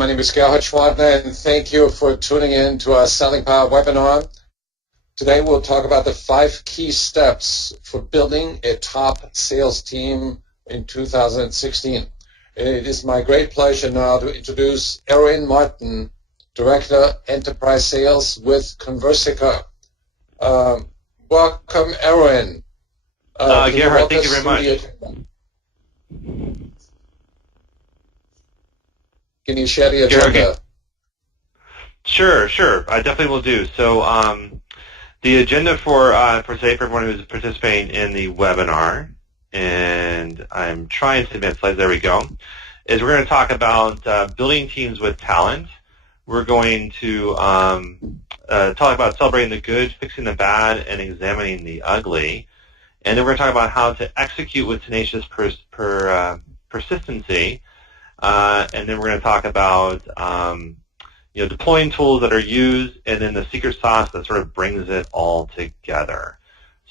my name is Gerhard Schwartner, and thank you for tuning in to our Selling Power webinar. Today we'll talk about the 5 key steps for building a top sales team in 2016. It is my great pleasure now to introduce Erin Martin, Director Enterprise Sales with Conversica. Welcome, Erin. Gerhard, thank you very much. Can you share the agenda? Sure. I definitely will do. So the agenda for today, for everyone who's participating in the webinar, and I'm trying to advance slides, there we go, is we're going to talk about building teams with talent. We're going to talk about celebrating the good, fixing the bad, and examining the ugly. And then we're going to talk about how to execute with tenacious persistency. And then we're going to talk about deploying tools that are used, and then the secret sauce that sort of brings it all together.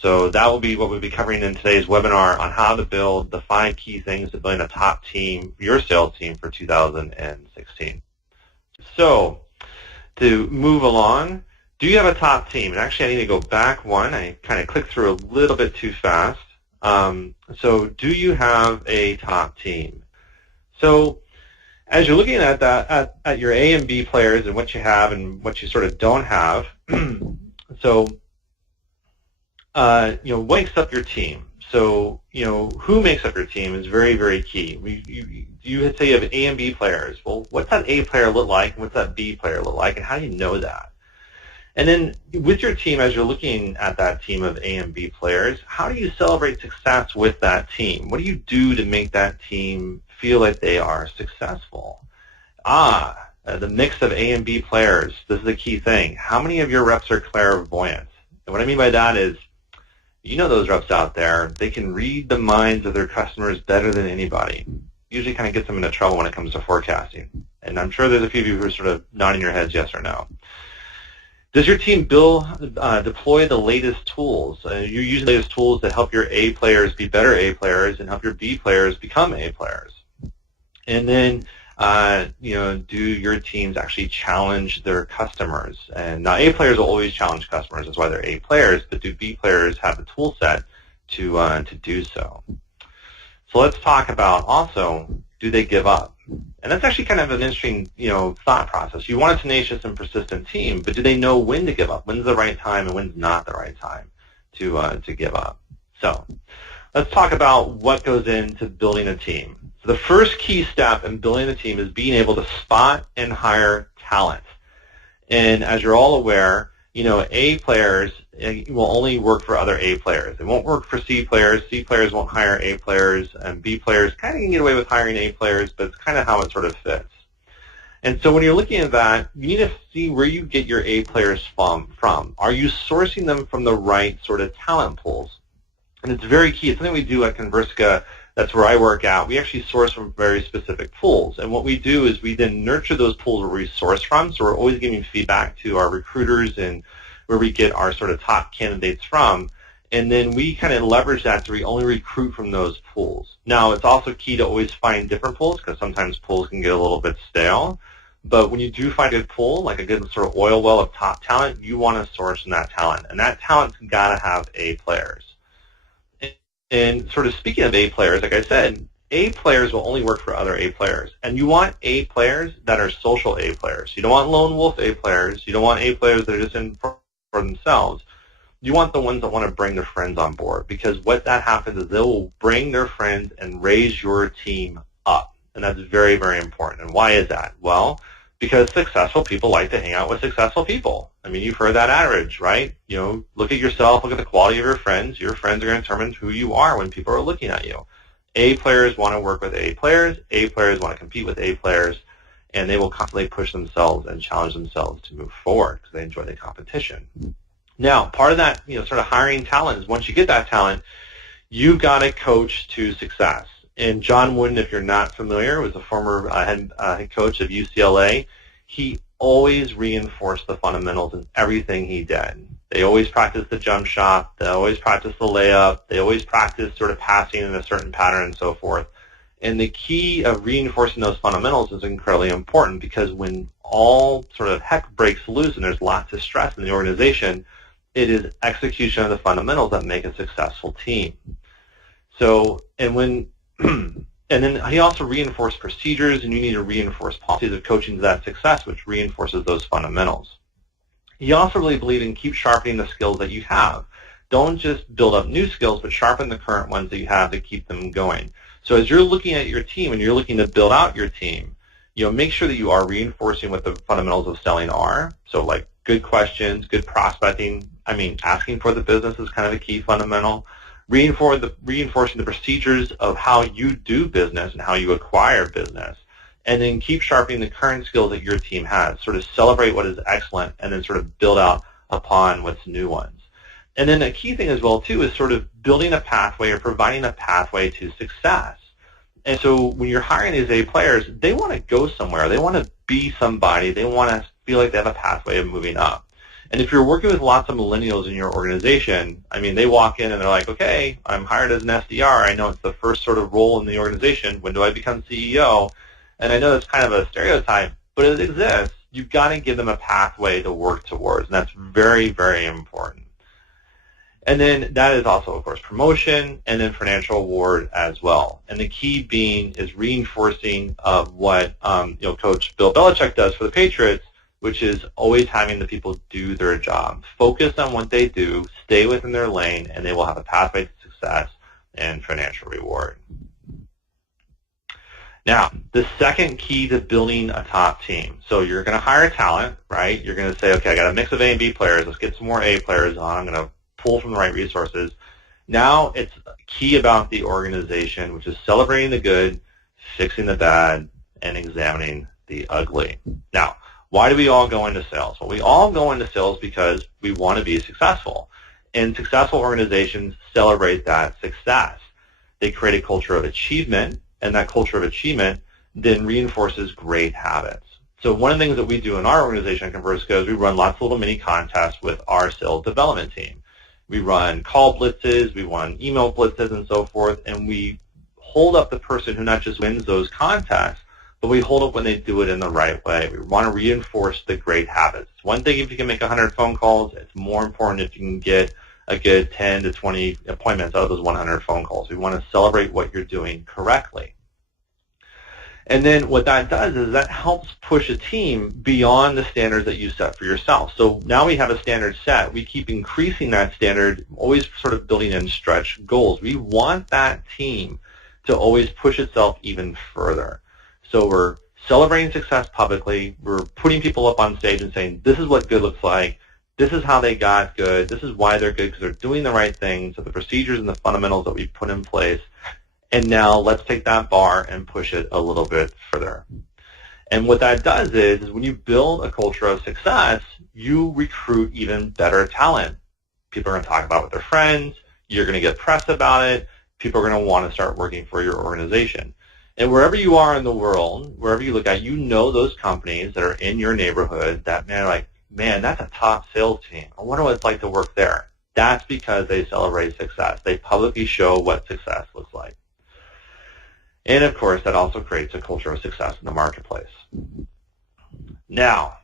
So that will be what we'll be covering in today's webinar on how to build the 5 key things to building a top team, your sales team, for 2016. So to move along, do you have a top team? And actually, I need to go back one. I kind of clicked through a little bit too fast. So do you have a top team? So as you're looking at that, at your A and B players and what you have and what you sort of don't have, so what makes up your team? So who makes up your team is very, very key. You say you have A and B players. Well, what's that A player look like, and what's that B player look like, and how do you know that? And then with your team, as you're looking at that team of A and B players, how do you celebrate success with that team? What do you do to make that team feel like they are successful? The mix of A and B players, this is the key thing. How many of your reps are clairvoyant? And what I mean by that is, those reps out there, they can read the minds of their customers better than anybody. Usually kind of gets them into trouble when it comes to forecasting. And I'm sure there's a few of you who are sort of nodding your heads yes or no. Does your team deploy the latest tools? You're using the latest tools to help your A players be better A players and help your B players become A players. And then, do your teams actually challenge their customers? And now A players will always challenge customers. That's why they're A players. But do B players have the tool set to do so? So let's talk about also, do they give up? And that's actually kind of an interesting, thought process. You want a tenacious and persistent team, but do they know when to give up? When's the right time and when's not the right time to give up? So let's talk about what goes into building a team. So the first key step in building a team is being able to spot and hire talent. And as you're all aware, A players will only work for other A players. They won't work for C players. C players won't hire A players, and B players kind of can get away with hiring A players, but it's kind of how it sort of fits. And so when you're looking at that, you need to see where you get your A players from. Are you sourcing them from the right sort of talent pools? And it's very key. It's something we do at Conversica. That's where I work out. We actually source from very specific pools. And what we do is we then nurture those pools where we source from. So we're always giving feedback to our recruiters and where we get our sort of top candidates from. And then we kind of leverage that to only recruit from those pools. Now, it's also key to always find different pools because sometimes pools can get a little bit stale. But when you do find a good pool, like a good sort of oil well of top talent, you want to source from that talent. And that talent's got to have A players. And sort of speaking of A players, like I said, A players will only work for other A players. And you want A players that are social A players. You don't want lone wolf A players. You don't want A players that are just in for themselves. You want the ones that want to bring their friends on board, because what that happens is they will bring their friends and raise your team up. And that's very, very important. And why is that? Well, because successful people like to hang out with successful people. I mean, you've heard that adage, right? Look at yourself, look at the quality of your friends. Your friends are going to determine who you are when people are looking at you. A players want to work with A players want to compete with A players, and they will constantly push themselves and challenge themselves to move forward because they enjoy the competition. Now, part of that, sort of hiring talent is once you get that talent, you've got to coach to success. And John Wooden, if you're not familiar, was a former head coach of UCLA. He always reinforced the fundamentals in everything he did. They always practiced the jump shot. They always practiced the layup. They always practiced sort of passing in a certain pattern and so forth. And the key of reinforcing those fundamentals is incredibly important, because when all sort of heck breaks loose and there's lots of stress in the organization, it is execution of the fundamentals that make a successful team. So, and then he also reinforced procedures, and you need to reinforce policies of coaching to that success, which reinforces those fundamentals. He also really believed in keep sharpening the skills that you have. Don't just build up new skills, but sharpen the current ones that you have to keep them going. So as you're looking at your team and you're looking to build out your team, make sure that you are reinforcing what the fundamentals of selling are. So like good questions, good prospecting. Asking for the business is kind of a key fundamental. Reinforcing the procedures of how you do business and how you acquire business. And then keep sharpening the current skills that your team has. Sort of celebrate what is excellent and then sort of build out upon what's new ones. And then a key thing as well, too, is sort of building a pathway or providing a pathway to success. And so when you're hiring these A players, they want to go somewhere. They want to be somebody. They want to feel like they have a pathway of moving up. And if you're working with lots of millennials in your organization, they walk in and they're like, okay, I'm hired as an SDR. I know it's the first sort of role in the organization. When do I become CEO? And I know that's kind of a stereotype, but it exists. You've got to give them a pathway to work towards, and that's very, very important. And then that is also, of course, promotion and then financial reward as well. And the key being is reinforcing of what Coach Bill Belichick does for the Patriots, which is always having the people do their job. Focus on what they do, stay within their lane, and they will have a pathway to success and financial reward. Now, the second key to building a top team. So you're going to hire talent, right? You're going to say, okay, I got a mix of A and B players. Let's get some more A players on. I'm going to pull from the right resources. Now it's key about the organization, which is celebrating the good, fixing the bad, and examining the ugly. Now, why do we all go into sales? Well, we all go into sales because we want to be successful. And successful organizations celebrate that success. They create a culture of achievement, and that culture of achievement then reinforces great habits. So one of the things that we do in our organization at Conversica is we run lots of little mini contests with our sales development team. We run call blitzes, we run email blitzes, and so forth, and we hold up the person who not just wins those contests, but we hold up when they do it in the right way. We want to reinforce the great habits. It's one thing if you can make 100 phone calls. It's more important if you can get a good 10 to 20 appointments out of those 100 phone calls. We want to celebrate what you're doing correctly. And then what that does is that helps push a team beyond the standards that you set for yourself. So now we have a standard set. We keep increasing that standard, always sort of building in stretch goals. We want that team to always push itself even further. So we're celebrating success publicly. We're putting people up on stage and saying, this is what good looks like. This is how they got good. This is why they're good, because they're doing the right things. So the procedures and the fundamentals that we've put in place. And now let's take that bar and push it a little bit further. And what that does is when you build a culture of success, you recruit even better talent. People are going to talk about it with their friends. You're going to get press about it. People are going to want to start working for your organization. And wherever you are in the world, wherever you look at, you know those companies that are in your neighborhood that, man, that's a top sales team. I wonder what it's like to work there. That's because they celebrate success. They publicly show what success looks like. And, of course, that also creates a culture of success in the marketplace. Now,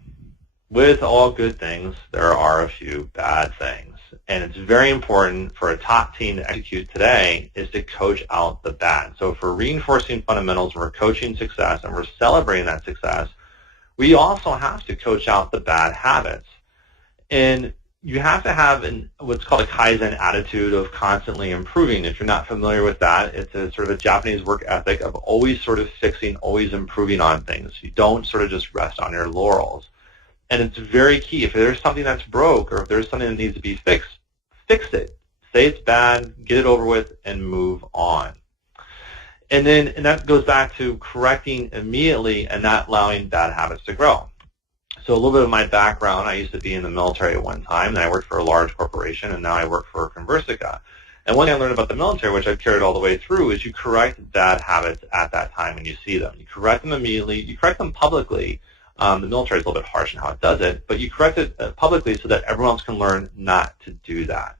with all good things, there are a few bad things. And it's very important for a top team to execute today is to coach out the bad. So if we're reinforcing fundamentals, we're coaching success, and we're celebrating that success, we also have to coach out the bad habits. And you have to have what's called a Kaizen attitude of constantly improving. If you're not familiar with that, it's a sort of a Japanese work ethic of always sort of fixing, always improving on things. You don't sort of just rest on your laurels. And it's very key. If there's something that's broke or if there's something that needs to be fixed, fix it. Say it's bad, get it over with, and move on. And that goes back to correcting immediately and not allowing bad habits to grow. So a little bit of my background, I used to be in the military at one time, and I worked for a large corporation, and now I work for Conversica. And one thing I learned about the military, which I've carried all the way through, is you correct bad habits at that time when you see them. You correct them immediately. You correct them publicly. The military is a little bit harsh in how it does it, but you correct it publicly so that everyone else can learn not to do that.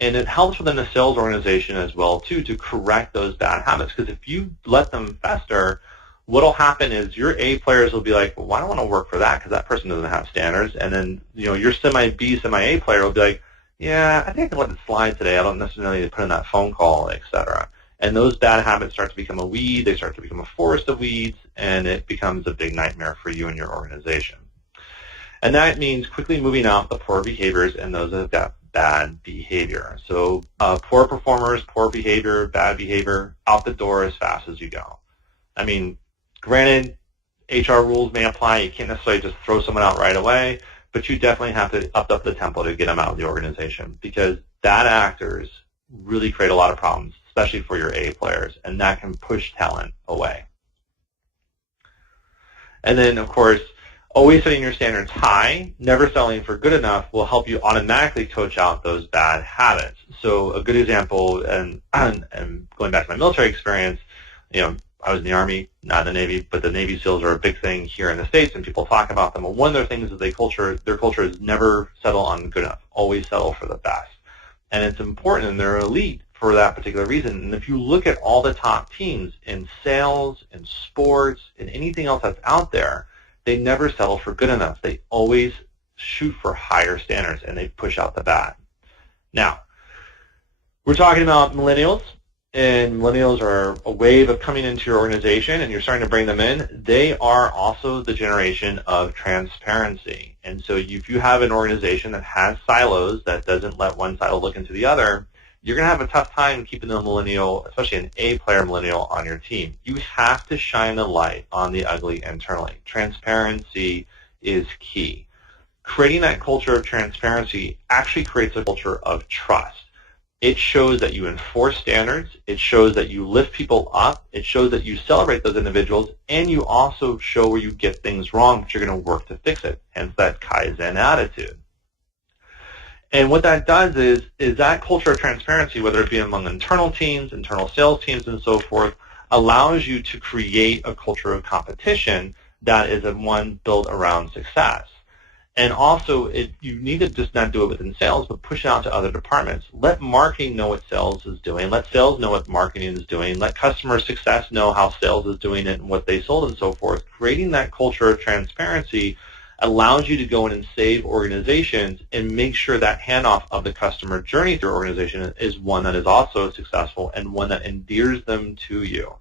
And it helps within the sales organization as well, too, to correct those bad habits. Because if you let them fester, what will happen is your A players will be like, well, I don't want to work for that because that person doesn't have standards. And then, your semi-B, semi-A player will be like, yeah, I think I can let it slide today. I don't necessarily need to put in that phone call, et cetera. And those bad habits start to become a weed. They start to become a forest of weeds, and it becomes a big nightmare for you and your organization. And that means quickly moving out the poor behaviors and those that have got bad behavior. So poor performers, poor behavior, bad behavior, out the door as fast as you go. I mean, granted, HR rules may apply. You can't necessarily just throw someone out right away, but you definitely have to up the tempo to get them out of the organization, because bad actors really create a lot of problems, especially for your A players, and that can push talent away. And then, of course, always setting your standards high, never settling for good enough will help you automatically coach out those bad habits. So a good example, and going back to my military experience, I was in the Army, not in the Navy, but the Navy SEALs are a big thing here in the States, and people talk about them. And one of their things is their culture is never settle on good enough, always settle for the best. And it's important, and they're elite for that particular reason. And if you look at all the top teams in sales, in sports, in anything else that's out there, they never settle for good enough. They always shoot for higher standards, and they push out the bad. Now, we're talking about millennials, and millennials are a wave of coming into your organization, and you're starting to bring them in. They are also the generation of transparency. And so if you have an organization that has silos, that doesn't let one silo look into the other, you're going to have a tough time keeping the millennial, especially an A-player millennial, on your team. You have to shine a light on the ugly internally. Transparency is key. Creating that culture of transparency actually creates a culture of trust. It shows that you enforce standards. It shows that you lift people up. It shows that you celebrate those individuals, and you also show where you get things wrong, but you're going to work to fix it, hence that Kaizen attitude. And what that does is that culture of transparency, whether it be among internal teams, internal sales teams, and so forth, allows you to create a culture of competition that is one built around success. And also, you need to just not do it within sales, but push it out to other departments. Let marketing know what sales is doing. Let sales know what marketing is doing. Let customer success know how sales is doing it and what they sold and so forth. Creating that culture of transparency allows you to go in and save organizations and make sure that handoff of the customer journey through organization is one that is also successful and one that endears them to you.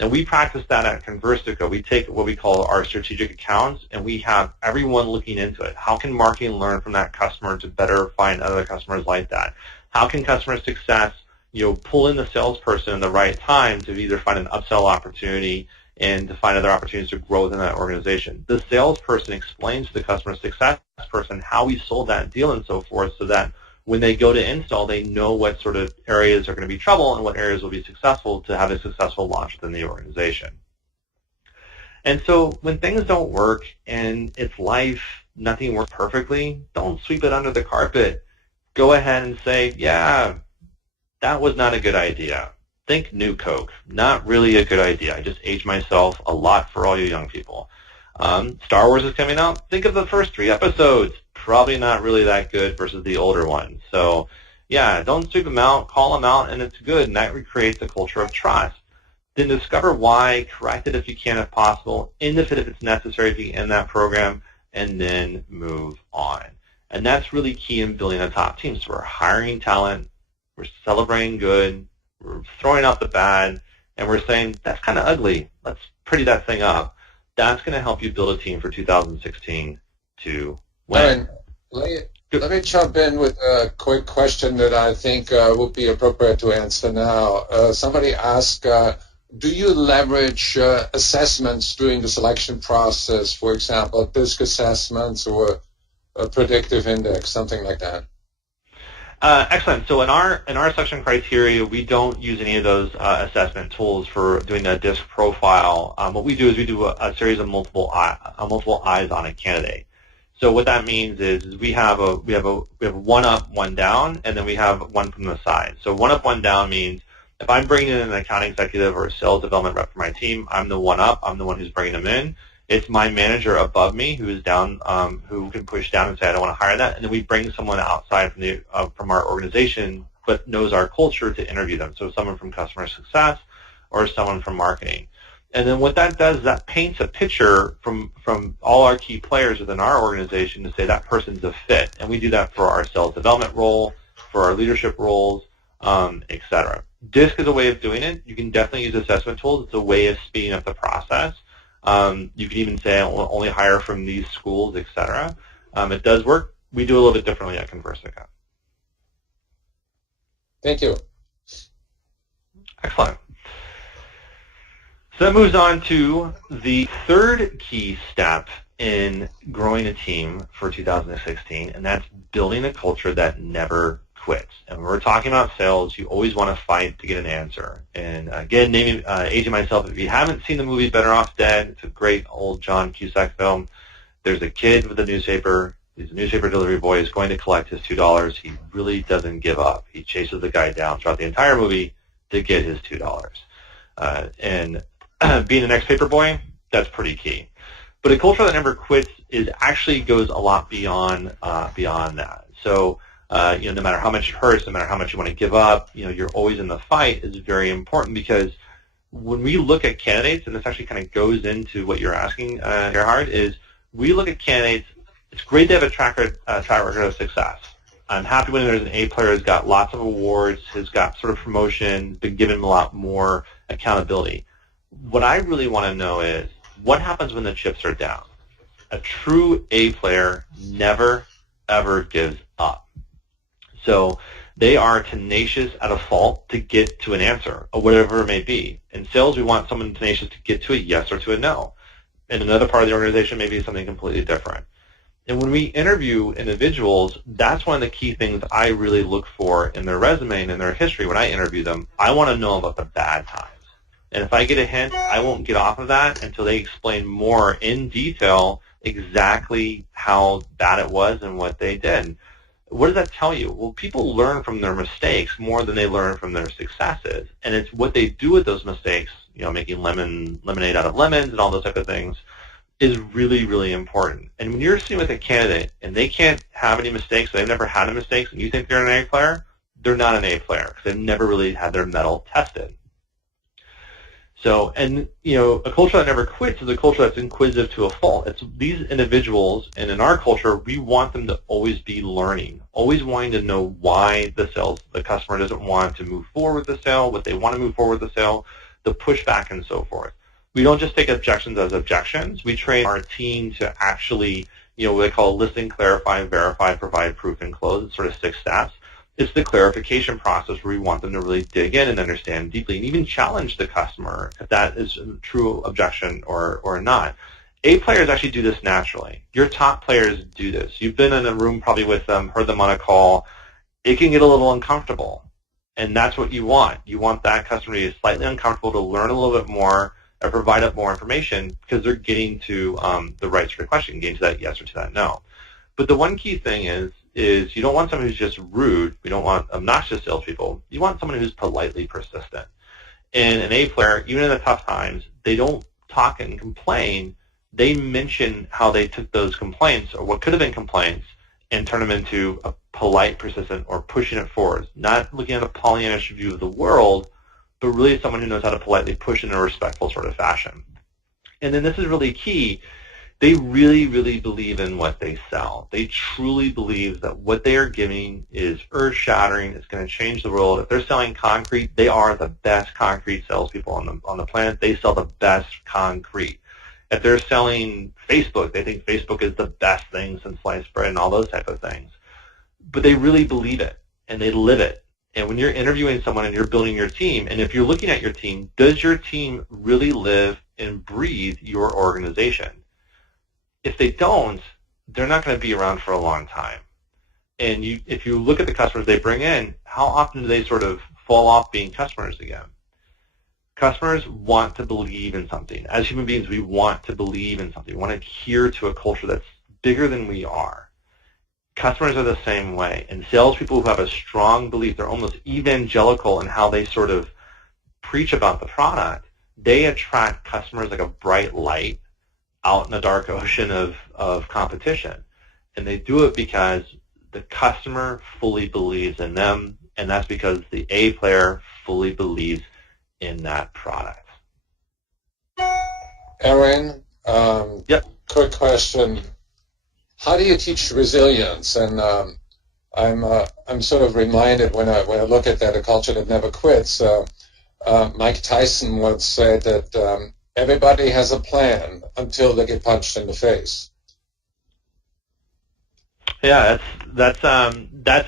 And we practice that at Conversica. We take what we call our strategic accounts, and we have everyone looking into it. How can marketing learn from that customer to better find other customers like that? How can customer success, pull in the salesperson in the right time to either find an upsell opportunity and to find other opportunities to grow within that organization? The salesperson explains to the customer success person how we sold that deal and so forth, so that when they go to install, they know what sort of areas are going to be trouble and what areas will be successful to have a successful launch within the organization. And so when things don't work and it's life, nothing works perfectly, don't sweep it under the carpet. Go ahead and say, yeah, that was not a good idea. Think New Coke. Not really a good idea. I just aged myself a lot for all you young people. Star Wars is coming out. Think of the first 3 episodes. Probably not really that good versus the older ones. So, yeah, don't sweep them out. Call them out, and it's good, and that recreates a culture of trust. Then discover why. Correct it if you can, if possible. End it if it's necessary if you end that program, and then move on. And that's really key in building a top team. So we're hiring talent. We're celebrating good. We're throwing out the bad, and we're saying, that's kind of ugly. Let's pretty that thing up. That's going to help you build a team for 2016 to win. Let me jump in with a quick question that I think would be appropriate to answer now. Somebody asked, do you leverage assessments during the selection process, for example, DISC assessments or a predictive index, something like that? Excellent. So in our selection criteria, we don't use any of those assessment tools for doing a DISC profile. What we do is we do a series of multiple eyes on a candidate. So what that means is we have one up, one down, and then we have one from the side. So one up, one down means if I'm bringing in an account executive or a sales development rep for my team, I'm the one up. I'm the one who's bringing them in. It's my manager above me who is down, who can push down and say, I don't want to hire that. And then we bring someone outside from our organization but knows our culture to interview them. So someone from customer success or someone from marketing. And then what that does is that paints a picture from all our key players within our organization to say that person's a fit. And we do that for our sales development role, for our leadership roles, etc. DISC is a way of doing it. You can definitely use assessment tools. It's a way of speeding up the process. You can even say I'll only hire from these schools, etc. It does work. We do a little bit differently at Conversica. Thank you. Excellent. So that moves on to the third key step in growing a team for 2016, and that's building a culture that never quits. And when we're talking about sales, you always want to fight to get an answer. And again, aging myself, if you haven't seen the movie Better Off Dead, it's a great old John Cusack film. There's a kid with a newspaper. He's a newspaper delivery boy. He's going to collect his $2. He really doesn't give up. He chases the guy down throughout the entire movie to get his $2. And being an ex-paper boy, that's pretty key. But a culture that never quits actually goes a lot beyond that. So no matter how much it hurts, no matter how much you want to give up, you're always in the fight is very important, because when we look at candidates, and this actually kind of goes into what you're asking, Gerhard, is we look at candidates. It's great to have a track record of success. I'm happy when there's an A player who's got lots of awards, has got sort of promotion, been given a lot more accountability. What I really want to know is what happens when the chips are down. A true A player never, ever gives up. So they are tenacious at a fault to get to an answer, or whatever it may be. In sales, we want someone tenacious to get to a yes or to a no. In another part of the organization, maybe something completely different. And when we interview individuals, that's one of the key things I really look for in their resume and in their history when I interview them. I want to know about the bad times. And if I get a hint, I won't get off of that until they explain more in detail exactly how bad it was and what they did. What does that tell you? Well, people learn from their mistakes more than they learn from their successes. And it's what they do with those mistakes, making lemonade out of lemons and all those type of things, is really, really important. And when you're sitting with a candidate and they can't have any mistakes, they've never had any mistakes, and you think they're an A player, they're not an A player because they've never really had their mettle tested. So, and a culture that never quits is a culture that's inquisitive to a fault. It's these individuals, and in our culture, we want them to always be learning, always wanting to know why the customer doesn't want to move forward with the sale, what they want to move forward with the sale, the pushback, and so forth. We don't just take objections as objections. We train our team to actually, what they call listen, clarify, verify, provide, proof, and close. It's sort of 6 steps. It's the clarification process where we want them to really dig in and understand deeply and even challenge the customer if that is a true objection or not. A players actually do this naturally. Your top players do this. You've been in a room probably with them, heard them on a call. It can get a little uncomfortable, and that's what you want. You want that customer to be slightly uncomfortable, to learn a little bit more, or provide up more information because they're getting to the right sort of question, getting to that yes or to that no. But the one key thing is you don't want someone who's just rude. We don't want obnoxious salespeople. You want someone who's politely persistent. And an A player, even in the tough times, they don't talk and complain. They mention how they took those complaints or what could have been complaints and turn them into a polite, persistent, or pushing it forward. Not looking at a Pollyannish view of the world, but really someone who knows how to politely push in a respectful sort of fashion. And then this is really key. They really, really believe in what they sell. They truly believe that what they are giving is earth-shattering. It's going to change the world. If they're selling concrete, they are the best concrete salespeople on the planet. They sell the best concrete. If they're selling Facebook, they think Facebook is the best thing since sliced bread and all those type of things. But they really believe it, and they live it. And when you're interviewing someone and you're building your team, and if you're looking at your team, does your team really live and breathe your organization? If they don't, they're not going to be around for a long time. And if you look at the customers they bring in, how often do they sort of fall off being customers again? Customers want to believe in something. As human beings, we want to believe in something. We want to adhere to a culture that's bigger than we are. Customers are the same way. And salespeople who have a strong belief, they're almost evangelical in how they sort of preach about the product, they attract customers like a bright light out in a dark ocean of competition. And they do it because the customer fully believes in them, and that's because the A player fully believes in that product. Aaron, Yep. quick question. How do you teach resilience? And I'm sort of reminded when I look at that, a culture that never quits. Mike Tyson once said that everybody has a plan until they get punched in the face. Yeah, that's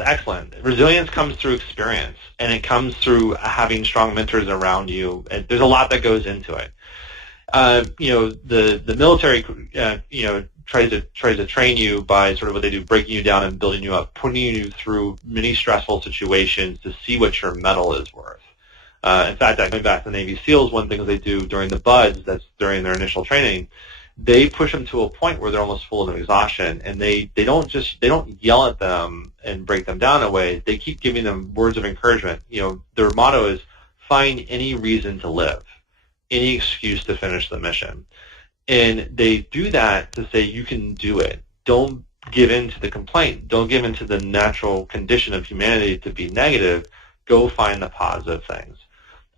excellent. Resilience comes through experience, and it comes through having strong mentors around you. And there's a lot that goes into it. The military, tries to train you by sort of what they do, breaking you down and building you up, putting you through many stressful situations to see what your mettle is worth. In fact, going back to the Navy SEALs, one thing they do during the BUDS, that's during their initial training, they push them to a point where they're almost full of exhaustion, and they don't yell at them and break them down in a way. They keep giving them words of encouragement. Their motto is find any reason to live, any excuse to finish the mission. And they do that to say you can do it. Don't give in to the complaint. Don't give in to the natural condition of humanity to be negative. Go find the positive things.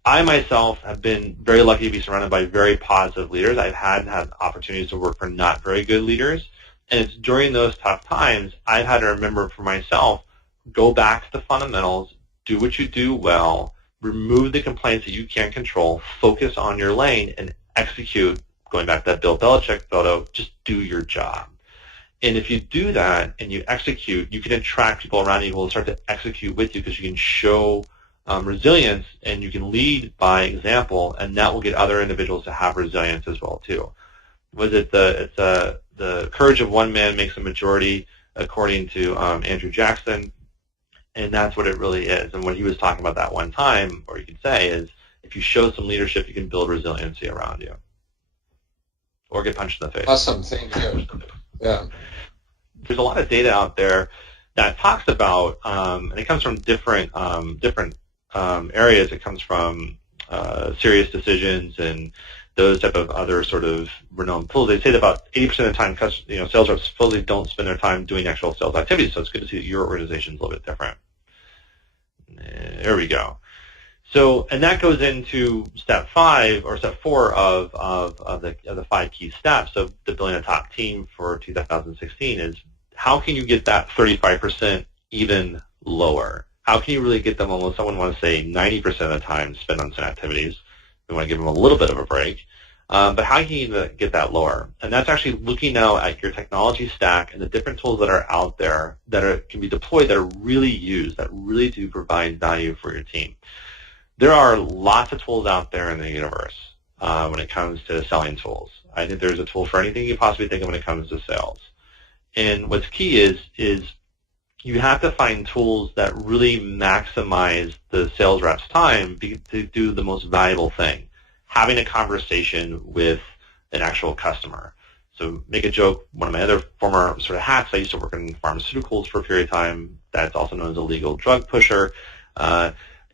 I myself have been very lucky to be surrounded by very positive leaders. I've had opportunities to work for not very good leaders. And it's during those tough times I've had to remember for myself, go back to the fundamentals, do what you do well, remove the complaints that you can't control, focus on your lane, and execute. Going back to that Bill Belichick photo, just do your job. And if you do that and you execute, you can attract people around you who will start to execute with you because you can show resilience and you can lead by example, and that will get other individuals to have resilience as well too. The courage of one man makes a majority, according to Andrew Jackson, and that's what it really is. And what he was talking about that one time, or you could say, is if you show some leadership, you can build resiliency around you. Or get punched in the face. Awesome, thank you. Yeah. There's a lot of data out there that talks about, and it comes from different areas. It comes from serious decisions and those type of other sort of renowned tools. They say that about 80% of the time, sales reps supposedly don't spend their time doing actual sales activities. So it's good to see that your organization is a little bit different. There we go. So, and that goes into step 5 or step 4 of the 5 key steps of the building a top team for 2016 is how can you get that 35% even lower? How can you really get them, almost someone want to say 90% of the time spent on certain activities? We want to give them a little bit of a break. But how can you get that lower? And that's actually looking now at your technology stack and the different tools that are out there that can be deployed that are really used, that really do provide value for your team. There are lots of tools out there in the universe when it comes to selling tools. I think there's a tool for anything you possibly think of when it comes to sales. And what's key is you have to find tools that really maximize the sales rep's time to do the most valuable thing, having a conversation with an actual customer. So make a joke, one of my other former sort of hats, I used to work in pharmaceuticals for a period of time. That's also known as a legal drug pusher.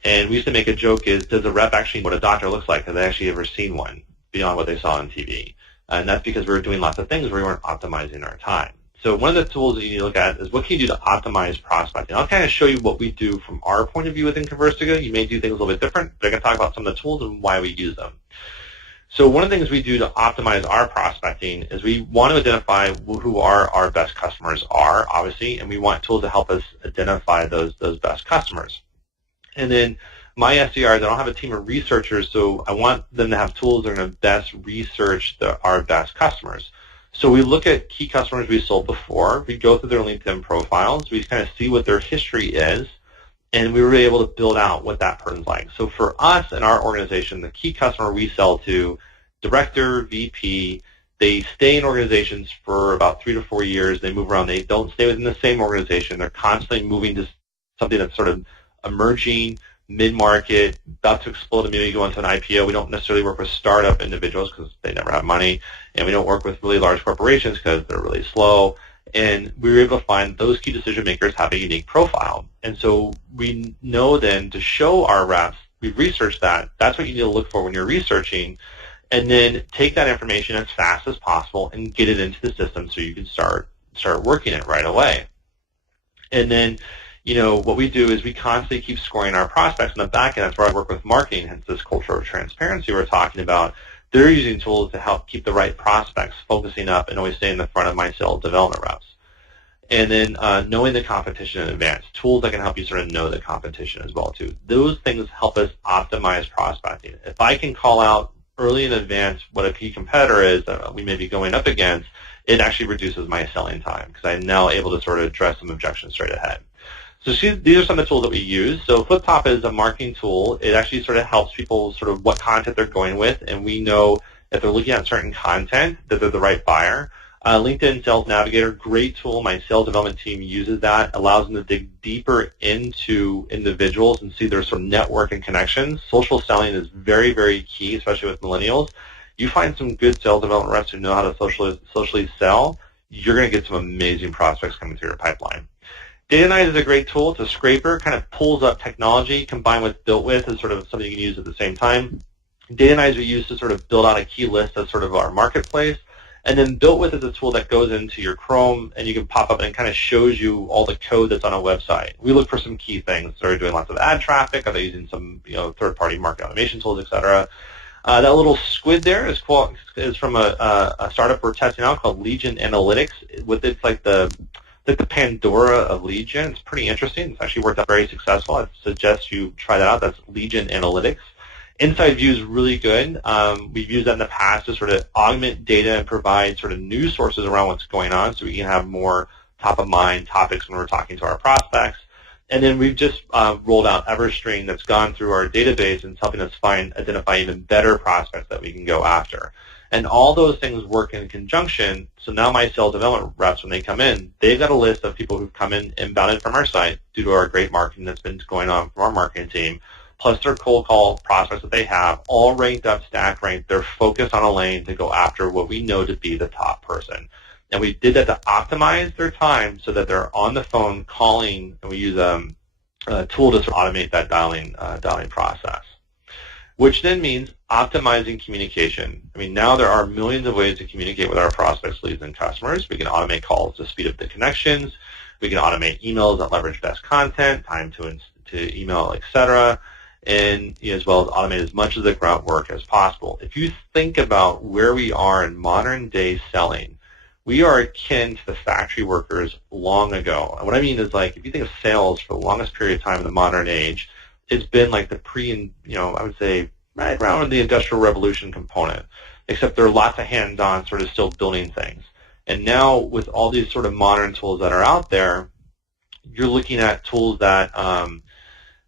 And we used to make a joke is, does a rep actually know what a doctor looks like? Have they actually ever seen one beyond what they saw on TV? And that's because we were doing lots of things where we weren't optimizing our time. So one of the tools that you need to look at is what can you do to optimize prospecting. I'll kind of show you what we do from our point of view within Conversica. You may do things a little bit different, but I can talk about some of the tools and why we use them. So one of the things we do to optimize our prospecting is we want to identify who our best customers are, obviously, and we want tools to help us identify those best customers. And then my SDRs, I don't have a team of researchers, so I want them to have tools that are going to best research our best customers. So we look at key customers we sold before. We go through their LinkedIn profiles. We kind of see what their history is, and we were able to build out what that person's like. So for us in our organization, the key customer we sell to, director, VP, they stay in organizations for about 3 to 4 years. They move around. They don't stay within the same organization. They're constantly moving to something that's sort of emerging, mid-market, about to explode and maybe go into an IPO. We don't necessarily work with startup individuals because they never have money, and we don't work with really large corporations because they're really slow. And we were able to find those key decision makers have a unique profile. And so we know then to show our reps, we've researched that. That's what you need to look for when you're researching, and then take that information as fast as possible and get it into the system so you can start working it right away. And then what we do is we constantly keep scoring our prospects on the back end. That's where I work with marketing, hence this culture of transparency we're talking about. They're using tools to help keep the right prospects focusing up and always stay in the front of my sales development reps. And then knowing the competition in advance, tools that can help you sort of know the competition as well too. Those things help us optimize prospecting. If I can call out early in advance what a key competitor is that we may be going up against, it actually reduces my selling time because I'm now able to sort of address some objections straight ahead. So these are some of the tools that we use. So FlipTop is a marketing tool. It actually sort of helps people sort of what content they're going with, and we know if they're looking at certain content that they're the right buyer. LinkedIn Sales Navigator, great tool. My sales development team uses that. Allows them to dig deeper into individuals and see their sort of network and connections. Social selling is very, very key, especially with millennials. You find some good sales development reps who know how to socially sell, you're going to get some amazing prospects coming through your pipeline. Datanyze is a great tool. It's a scraper, kind of pulls up technology combined with built with is sort of something you can use at the same time. Datanyze we use to sort of build out a key list of sort of our marketplace. And then built with is a tool that goes into your Chrome and you can pop up and it kind of shows you all the code that's on a website. We look for some key things. Are they doing lots of ad traffic? Are they using some third-party market automation tools, et cetera? That little squid there is from a startup we're testing out called Legion Analytics. It's like the Pandora of lead gen. It's pretty interesting. It's actually worked out very successful. I suggest you try that out. That's Legion Analytics. Inside View is really good. We've used that in the past to sort of augment data and provide sort of news sources around what's going on so we can have more top-of-mind topics when we're talking to our prospects. And then we've just rolled out EverString that's gone through our database and it's helping us identify even better prospects that we can go after. And all those things work in conjunction. So now my sales development reps, when they come in, they've got a list of people who've come in inbounded from our site due to our great marketing that's been going on from our marketing team, plus their cold call prospects that they have, all ranked up, stack ranked. They're focused on a lane to go after what we know to be the top person. And we did that to optimize their time so that they're on the phone calling, and we use a tool to sort of automate that dialing process, which then means optimizing communication. I mean, now there are millions of ways to communicate with our prospects, leads, and customers. We can automate calls to speed up the connections. We can automate emails that leverage best content, time to email, et cetera, and as well as automate as much of the grunt work as possible. If you think about where we are in modern day selling, we are akin to the factory workers long ago. And what I mean is, like, if you think of sales for the longest period of time in the modern age, it's been like the I would say right around the Industrial Revolution component, except there are lots of hands-on sort of still building things. And now with all these sort of modern tools that are out there, you're looking at tools that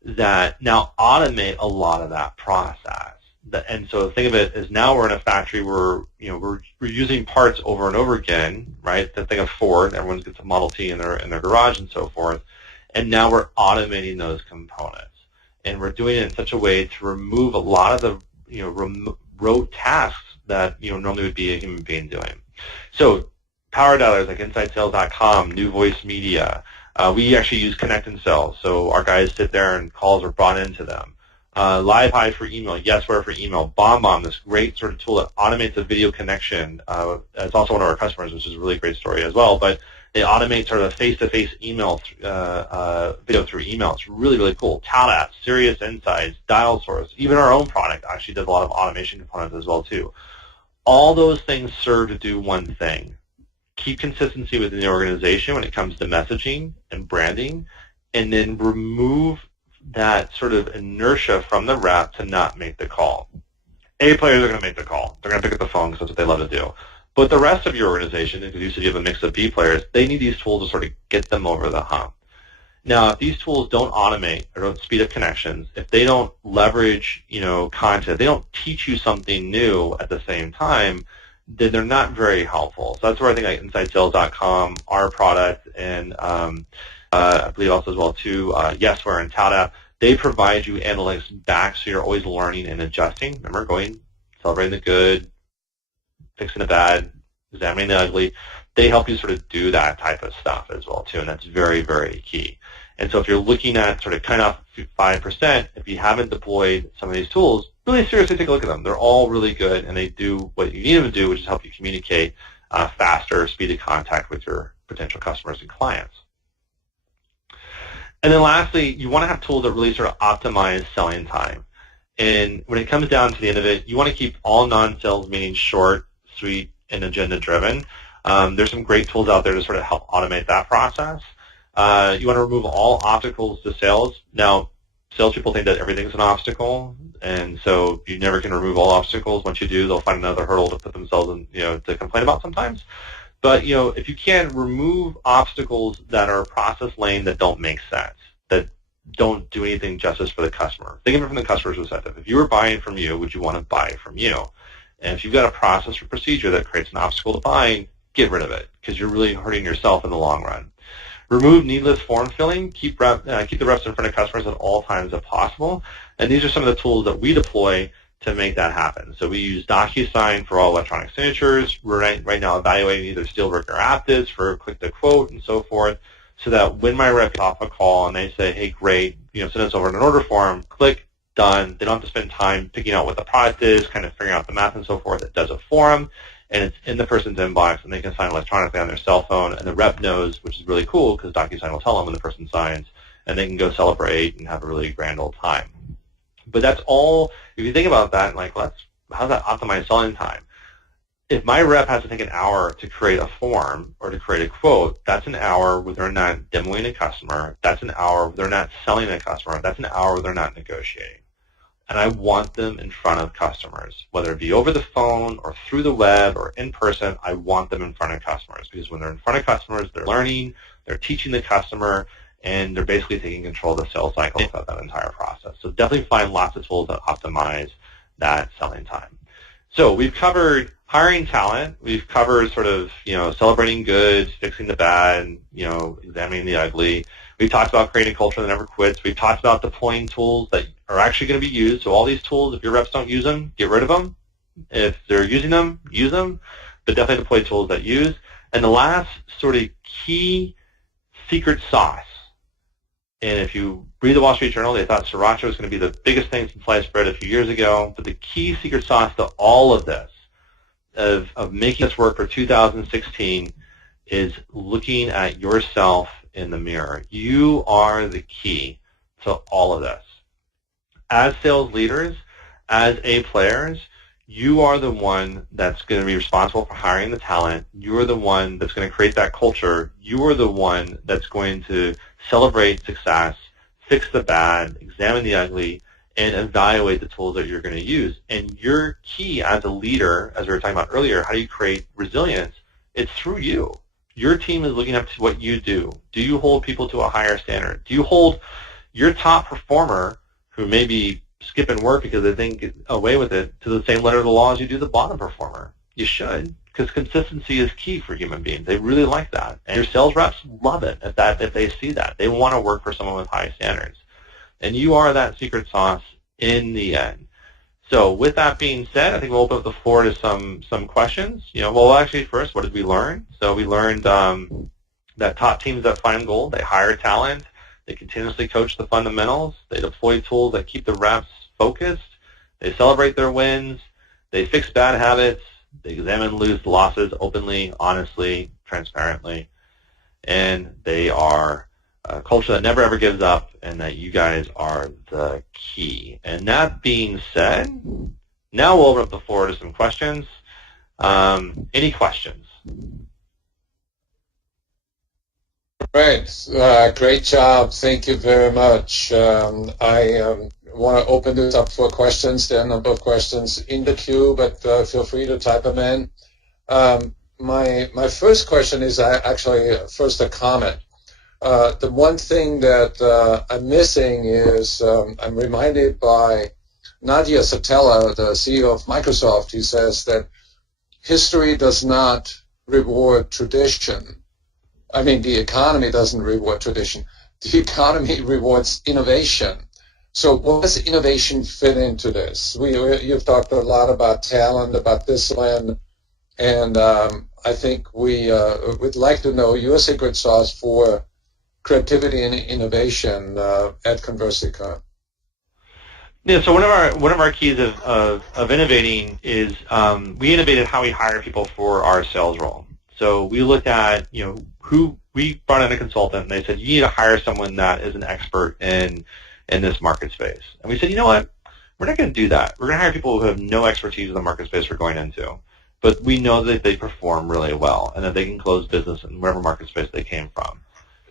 that now automate a lot of that process. And so think of it as now we're in a factory where we're using parts over and over again, right? Think of Ford. Everyone's got a Model T in their garage and so forth. And now we're automating those components, and we're doing it in such a way to remove a lot of the rote tasks that normally would be a human being doing. So power dialers like InsideSales.com, New Voice Media. We actually use Connect and Sell, so our guys sit there and calls are brought into them. Live Hide for email, Yesware for email, BombBomb, this great sort of tool that automates a video connection. It's also one of our customers, which is a really great story as well, but they automate sort of a face-to-face email, video through email. It's really, really cool. TalApp, Serious Insights, Dial Source, even our own product actually does a lot of automation components as well too. All those things serve to do one thing: keep consistency within the organization when it comes to messaging and branding, and then remove that sort of inertia from the rep to not make the call. A players are going to make the call. They're going to pick up the phone because that's what they love to do. But the rest of your organization, because you said you have a mix of B players, they need these tools to sort of get them over the hump. Now, if these tools don't automate or don't speed up connections, if they don't leverage, content, they don't teach you something new at the same time, then they're not very helpful. So that's where I think like InsideSales.com, our product, and I believe also as well too, Yesware and TalApp, they provide you analytics back so you're always learning and adjusting. Remember, celebrating the good, fixing the bad, examining the ugly. They help you sort of do that type of stuff as well too, and that's very, very key. And so if you're looking at sort of cut off 5%, if you haven't deployed some of these tools, really seriously take a look at them. They're all really good, and they do what you need them to do, which is help you communicate faster, speed of contact with your potential customers and clients. And then lastly, you want to have tools that really sort of optimize selling time. And when it comes down to the end of it, you want to keep all non-sales meetings short, sweet, and agenda-driven. There's some great tools out there to sort of help automate that process. You want to remove all obstacles to sales. Now, salespeople think that everything's an obstacle, and so you never can remove all obstacles. Once you do, they'll find another hurdle to put themselves in, to complain about sometimes. But, if you can remove obstacles that are process lane that don't make sense, that don't do anything justice for the customer. Think of it from the customer's perspective. If you were buying from you, would you want to buy from you? And if you've got a process or procedure that creates an obstacle to buying, get rid of it, because you're really hurting yourself in the long run. Remove needless form filling. Keep the reps in front of customers at all times if possible. And these are some of the tools that we deploy to make that happen. So we use DocuSign for all electronic signatures. We're right now evaluating either Steelbook or Aptiv for click to quote and so forth, so that when my rep gets off a call and they say, hey, great, send us over an order form, click, done. They don't have to spend time picking out what the product is, kind of figuring out the math and so forth. It does it for them, and it's in the person's inbox, and they can sign electronically on their cell phone, and the rep knows, which is really cool because DocuSign will tell them when the person signs, and they can go celebrate and have a really grand old time. But that's all. If you think about that, like, how does that optimize selling time? If my rep has to take an hour to create a form or to create a quote, that's an hour where they're not demoing a customer. That's an hour where they're not selling a customer. That's an hour where they're not negotiating. And I want them in front of customers, whether it be over the phone or through the web or in person. I want them in front of customers, because when they're in front of customers, they're learning, they're teaching the customer, and they're basically taking control of the sales cycle throughout that entire process. So definitely find lots of tools that optimize that selling time. So we've covered hiring talent. We've covered sort of, celebrating good, fixing the bad, examining the ugly. We've talked about creating a culture that never quits. We've talked about deploying tools that are actually going to be used. So all these tools, if your reps don't use them, get rid of them. If they're using them, use them. But definitely deploy tools that use. And the last sort of key secret sauce, and if you read the Wall Street Journal, they thought sriracha was going to be the biggest thing since sliced bread a few years ago. But the key secret sauce to all of this, of making this work for 2016, is looking at yourself in the mirror. You are the key to all of this. As sales leaders, as A players, you are the one that's going to be responsible for hiring the talent. You are the one that's going to create that culture. You are the one that's going to celebrate success, fix the bad, examine the ugly, and evaluate the tools that you're going to use. And your key as a leader, as we were talking about earlier, how do you create resilience? It's through you. Your team is looking up to what you do. Do you hold people to a higher standard? Do you hold your top performer, who may be skipping work because they think get away with it, to the same letter of the law as you do the bottom performer? You should, because consistency is key for human beings. They really like that. And your sales reps love it if they see that. They want to work for someone with high standards. And you are that secret sauce in the end. So with that being said, I think we'll open up the floor to some questions. Well, actually, first, what did we learn? So we learned that top teams that find gold, they hire talent, they continuously coach the fundamentals, they deploy tools that keep the reps focused, they celebrate their wins, they fix bad habits, they examine losses openly, honestly, transparently, and they are a culture that never ever gives up, and that you guys are the key. And that being said, now we'll open up the floor to some questions. Any questions? Great. Great job. Thank you very much. I want to open this up for questions. There are a number of questions in the queue, but feel free to type them in. My first question is actually first a comment. The one thing that I'm missing is I'm reminded by Nadia Satella, the CEO of Microsoft. He says that history does not reward tradition. I mean, the economy doesn't reward tradition. The economy rewards innovation. So what does innovation fit into this? You've talked a lot about talent, about discipline, and I think we would like to know your secret sauce for creativity and innovation at Conversica. Yeah, so one of our keys of innovating is we innovated how we hire people for our sales role. So we looked at who we brought in a consultant, and they said, you need to hire someone that is an expert in this market space. And we said, you know what? We're not going to do that. We're going to hire people who have no expertise in the market space we're going into. But we know that they perform really well and that they can close business in whatever market space they came from.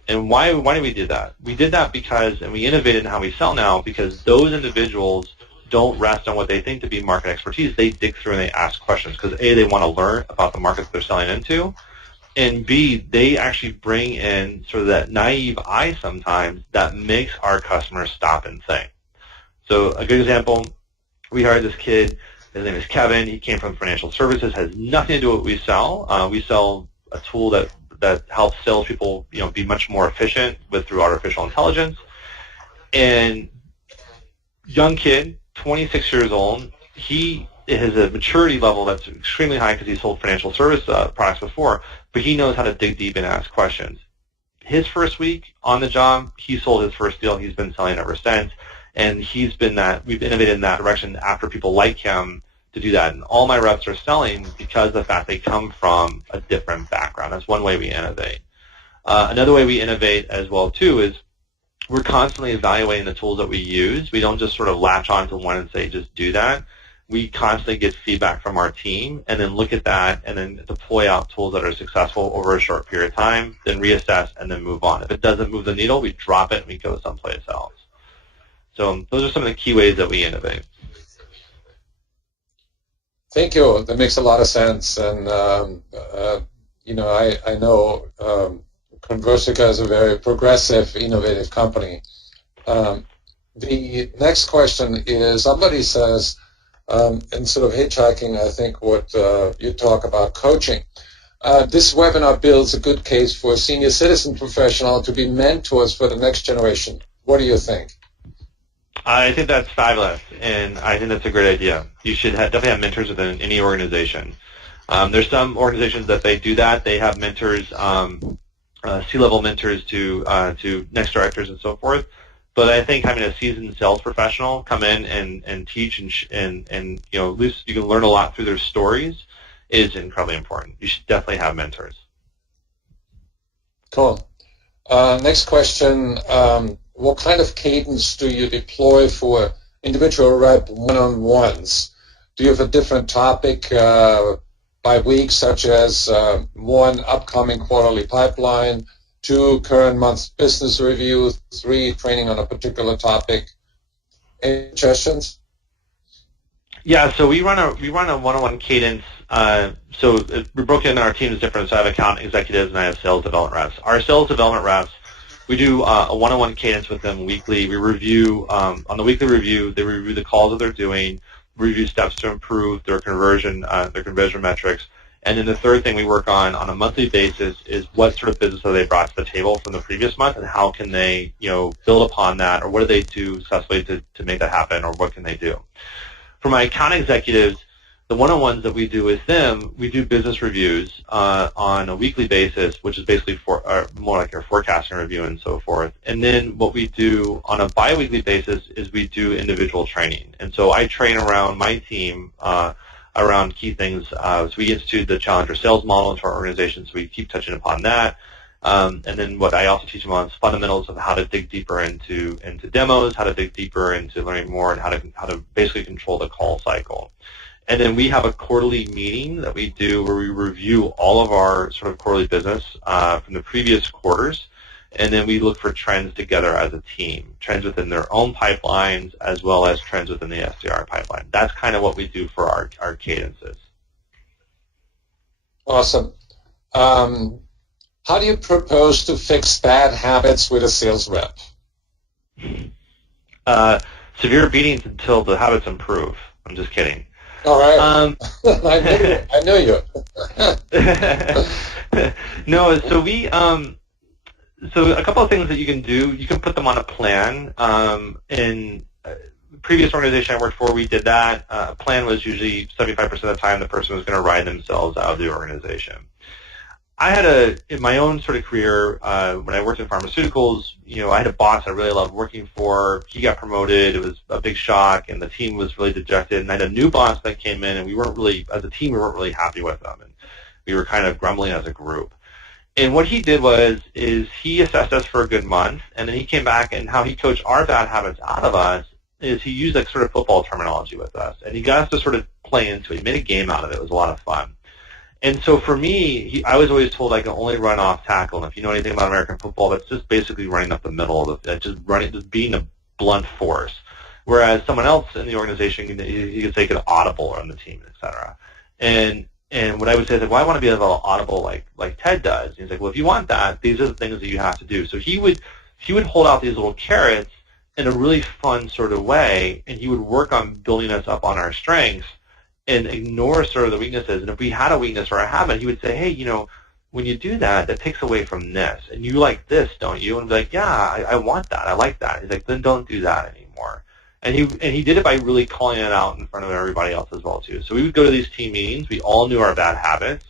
And why did we do that? We did that because, and we innovated in how we sell now, because those individuals don't rest on what they think to be market expertise. They dig through and they ask questions because, A, they want to learn about the markets they're selling into, and B, they actually bring in sort of that naive eye sometimes that makes our customers stop and think. So a good example, we hired this kid. His name is Kevin. He came from financial services, has nothing to do with what we sell. We sell a tool that helps salespeople, be much more efficient through artificial intelligence. And young kid, 26 years old, he has a maturity level that's extremely high because he sold financial service products before, but he knows how to dig deep and ask questions. His first week on the job, he sold his first deal. He's been selling ever since, and we've innovated in that direction after people like him to do that. And all my reps are selling because of the fact they come from a different background. That's one way we innovate. Another way we innovate as well, too, is we're constantly evaluating the tools that we use. We don't just sort of latch on to one and say, just do that. We constantly get feedback from our team and then look at that and then deploy out tools that are successful over a short period of time, then reassess and then move on. If it doesn't move the needle, we drop it and we go someplace else. So those are some of the key ways that we innovate. Thank you. That makes a lot of sense. And, I know Conversica is a very progressive, innovative company. The next question is, somebody says, and sort of hitchhiking, I think, what you talk about coaching. This webinar builds a good case for a senior citizen professional to be mentors for the next generation. What do you think? I think that's fabulous, and I think that's a great idea. You should definitely have mentors within any organization. There's some organizations that they do that. They have mentors, C-level mentors to next directors and so forth. But I think having a seasoned sales professional come in and teach and at least you can learn a lot through their stories is incredibly important. You should definitely have mentors. Cool. Next question. What kind of cadence do you deploy for individual rep one-on-ones? Do you have a different topic by week, such as 1, upcoming quarterly pipeline, 2, current month's business review, 3, training on a particular topic? Any suggestions? Yeah, so we run a one-on-one cadence. So we broke in our teams different. So I have account executives and I have sales development reps. Our sales development reps, we do a one-on-one cadence with them weekly. We review, on the weekly review, they review the calls that they're doing, review steps to improve their conversion metrics. And then the third thing we work on a monthly basis is what sort of business have they brought to the table from the previous month and how can they, build upon that, or what do they do successfully to make that happen, or what can they do. For my account executives, the one-on-ones that we do with them, we do business reviews on a weekly basis, which is basically more like our forecasting review and so forth. And then what we do on a biweekly basis is we do individual training. And so I train around my team around key things. So we institute the Challenger sales model into our organization, so we keep touching upon that. And then what I also teach them on is fundamentals of how to dig deeper into demos, how to dig deeper into learning more, and how to basically control the call cycle. And then we have a quarterly meeting that we do where we review all of our sort of quarterly business from the previous quarters, and then we look for trends together as a team, trends within their own pipelines as well as trends within the SDR pipeline. That's kind of what we do for our cadences. Awesome. How do you propose to fix bad habits with a sales rep? Severe beatings until the habits improve. I'm just kidding. All right. I knew you. No, so a couple of things that you can do. You can put them on a plan. In previous organization I worked for, we did that. A plan was usually 75% of the time the person was going to ride themselves out of the organization. I had in my own sort of career, when I worked in pharmaceuticals, I had a boss I really loved working for. He got promoted. It was a big shock, and the team was really dejected. And I had a new boss that came in, and as a team, we weren't really happy with them. And we were kind of grumbling as a group. And what he did is he assessed us for a good month, and then he came back, and how he coached our bad habits out of us is he used like sort of football terminology with us, and he got us to sort of play into it. He made a game out of it. It was a lot of fun. And so for me, I was always told I can only run off tackle. And if you know anything about American football, that's just basically running up the middle of it, just being a blunt force. Whereas someone else in the organization, he could take an audible on the team, et cetera. And what I would say is, like, well, I want to be able to audible like Ted does. And he's like, well, if you want that, these are the things that you have to do. So he would hold out these little carrots in a really fun sort of way, and he would work on building us up on our strengths and ignore sort of the weaknesses. And if we had a weakness or a habit, he would say, hey, when you do that, that takes away from this. And you like this, don't you? And I'd be like, yeah, I want that. I like that. He's like, then don't do that anymore. And he did it by really calling it out in front of everybody else as well, too. So we would go to these team meetings. We all knew our bad habits,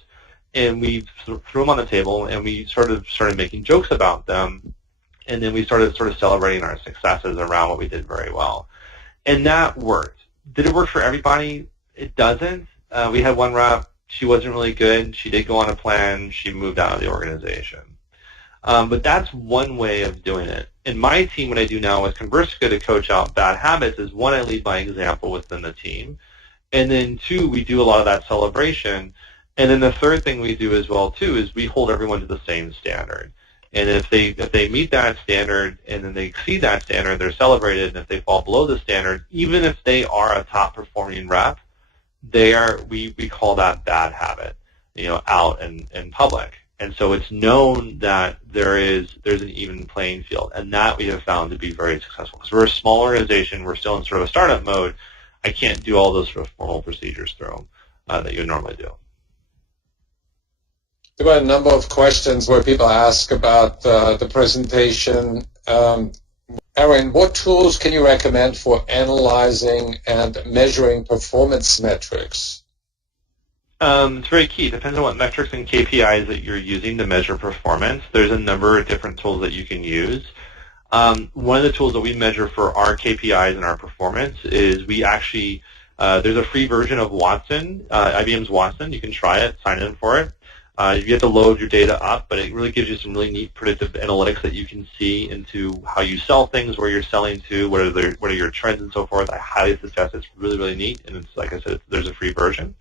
and we threw them on the table, and we started making jokes about them. And then we started sort of celebrating our successes around what we did very well. And that worked. Did it work for everybody? It doesn't. We had one rep. She wasn't really good. She did go on a plan. She moved out of the organization. But that's one way of doing it. In my team, what I do now with Conversica to coach out bad habits is, one, I lead by example within the team. And then, two, we do a lot of that celebration. And then the third thing we do as well, too, is we hold everyone to the same standard. And if they meet that standard and then they exceed that standard, they're celebrated. And if they fall below the standard, even if they are a top-performing rep, we call that bad habit, out in public. And so it's known that there's an even playing field, and that we have found to be very successful. Because we're a small organization, we're still in sort of a startup mode. I can't do all those sort of formal procedures through them that you would normally do. There were a number of questions where people ask about the presentation. Aaron, what tools can you recommend for analyzing and measuring performance metrics? It's very key. It depends on what metrics and KPIs that you're using to measure performance. There's a number of different tools that you can use. One of the tools that we measure for our KPIs and our performance is we actually, there's a free version of Watson, IBM's Watson. You can try it, sign in for it. You have to load your data up, but it really gives you some really neat predictive analytics that you can see into how you sell things, where you're selling to, what are your trends and so forth. I highly suggest it. It's really, really neat, and it's, like I said, there's a free version.